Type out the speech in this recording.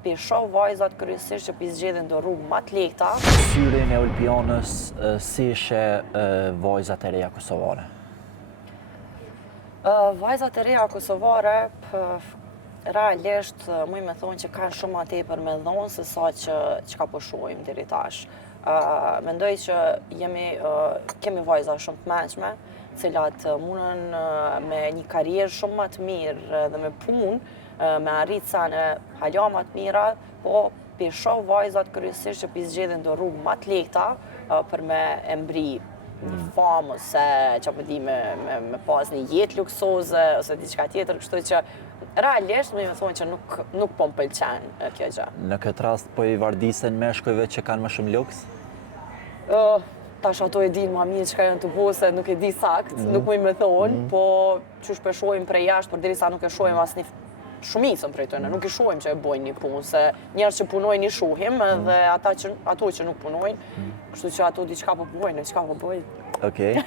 pi shoh vajzat kryesisht që pi zgjedhin do rrugë më të lehta. Syrin e Ulpionës si ishe vajzat e reja kosovare? Vajzat e reja kosovare, realisht muj me thonë që kanë shumë ma tepër me dhonë se sa që ka po shohim deri tash. Mendoj që kemi vajza shumë të mençme, cilat mundën me një karrierë shumë më të mirë dhe me punë, me arrit sene hala më të mira, po pi shoh vajzat kryesisht që pi zgjedhin do rrugë më të lehta për me e mbri një famë ose që po di me pas një jetë luksoze ose diçka tjetër, kështu që realisht më thonë që nuk po m'pëlqen kjo gjë. Në këtë rast po i vardisen meshkujve që kanë më shumë luks? Tash ato e din ma mirë çka janë të bose, nuk e di sakt, nuk muj me thonë, po qysh po shohim prej jashtë, por derisa nuk e shohim asnjë shumicën prej tyre, nuk i shohim që e bojnë një punë, se njerëz që punojnë i shohim dhe ato që nuk punojnë, kështu që ato diçka po bojnë, diçka po bojnë. Okej.